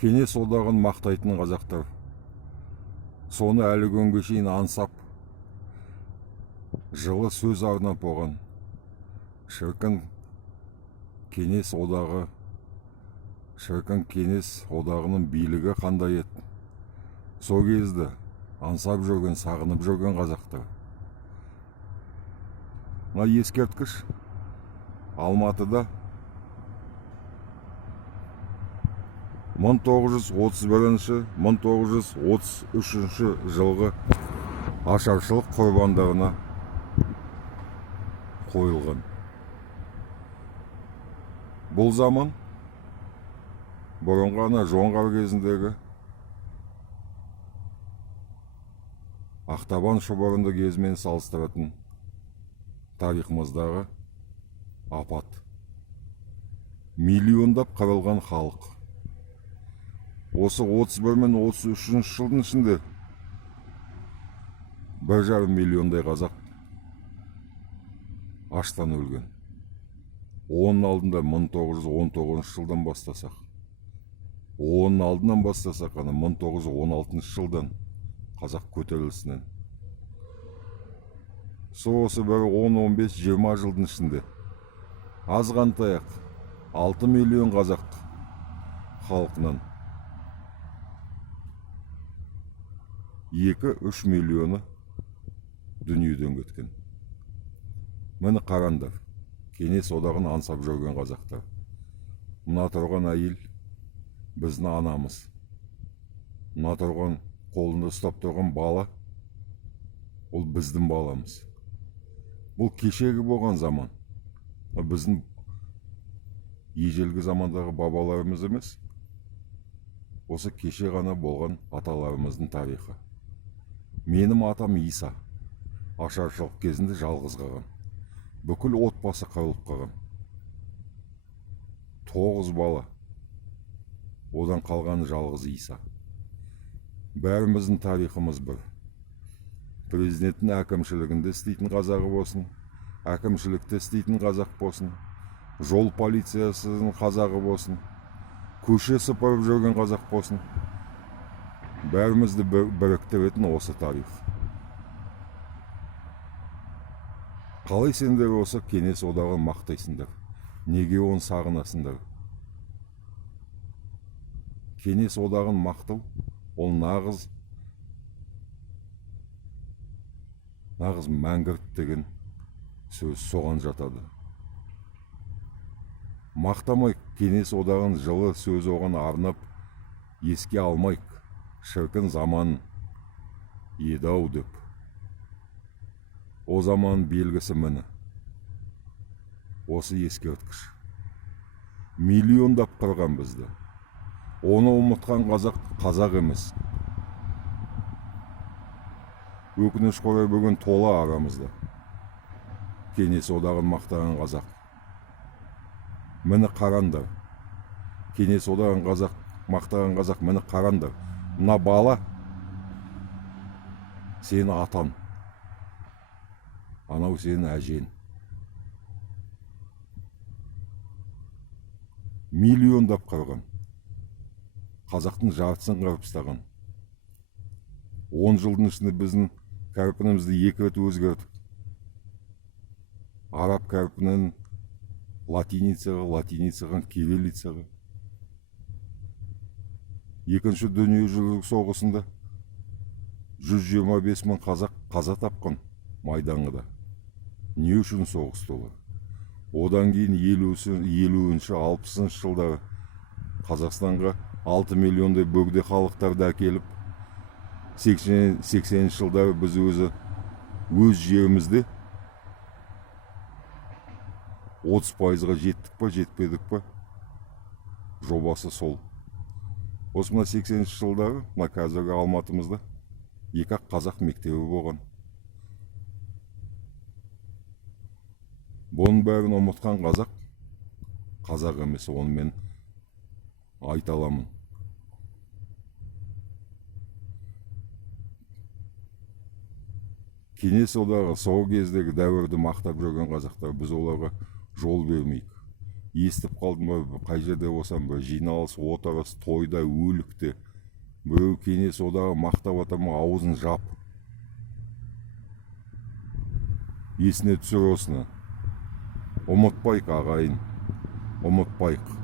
Кеңес одағын мақтайтын қазақтар соны әлі күнге шейін аңсап, жылы сөз арнап оған. Шіркін Кеңес одағы, шіркін Кеңес одағының билігі қандай еді. Сол кезді аңсап жүрген, сағынып жүрген қазақтар. Мына ескерткіш Алматыда 1931-1933 жылғы ашаршылық құрбандарына қойылған. Бұл заман бұрынғы ана жоңғар кезіндегі Ақтабан шұбырынды кезімен салыстыратын тарихымыздағы апат. Миллиондап қырылған халық. Осы 31 мен 33 жылдың ішінде 1,5 миллиондай қазақ аштан өлген. Оның алдында 1919 жылдан бастасақ, оның алдынан бастасақ, 1916 жылдан қазақ көтерілісінен. Осы бір 10-15-20 жылдың ішінде азғантаяқ 6 миллион қазақ халқынан 2-3 миллионы дүниеден кеткен. Мені қараңдар, Кеңес одағын аңсап жүрген қазақтар. Мына тұрған әйел біздің анамыз. Мына тұрған қолында ұстап тұрған бала, ол біздің баламыз. Бұл кешегі болған заман. Біздің ежелгі замандағы бабаларымыз емес, осы кеше ғана болған аталарымыздың тарихы. Менің атам Иса. Ашаршылық кезінде жалғыз қалған. Бүкіл отбасы қырылып қалған. 9 бала. Одан қалған жалғыз Иса. Бәріміздің тарихымыз бір. Президенттің әкімшілігінде істейтін қазағы болсын, әкімшілікте істейтін қазақ болсын, жол полициясының қазағы болсын, көше сыпырып жүрген қазақ болсын. Бәрімізді біріктіретін осы тарих. Қалай сендер осы Кеңес одағын мақтайсыңдар? Неге оны сағынасыңдар? Кеңес одағын мақтау ол нағыз мәңгірт деген сөз соған жатады. Мақтамайық, Кеңес одағын жылы сөз оған арнап еске алмайық. Шіркін заман еді-ау деп. О заман белгісі міне. Осы ескерткіш. Миллиондап қырған бізді. Оны ұмытқан қазақ емес. Өкініш орай бүгін тола арамызда. Кеңес одағын мақтаған қазақ. Мені қараңдар. Кеңес одағын мақтаған қазақ, мені қараңдар. Мына бала сені атан. Анау сені әжен. Миллиондап қырған. Қазақтың жартысын қырып тастаған. 10 жылдың ішінде біздің кәрпінімізді 2 рет өзгертіп. Араб кәрпінен латиницаға, кириллицаға. Екінші дүниежүзілік соғысында 125 мың қазақ қаза тапқан Майданғыда. Не үшін соғысты олар? Одан кейін 50-60 жылдары Қазақстанға 6 миллиондай бөгде халықтарды әкеліп, 80 жылдары біз өз жерімізде 30%-ға жеттік па, жетпедік па? Жобасы сол. Осы мына 80 жылдары, мына қазіргі Алматымызда 2 қазақ мектебі болған. Бұның бәрін ұмытқан қазақ емес, оны мен айта аламын. Кеңес одағы сол кездегі дәуірді мақтап жүрген қазақтар, біз оларға жол бермейік. естіп қалдым ба, қай жерде болсам бір жиналыс, отырыс, тойда, өлікте біреу кеңес одағы мақтап жатыр ма, аузын жап. Есіне түсір осыны. Ұмытпайық ағайын, ұмытпайық.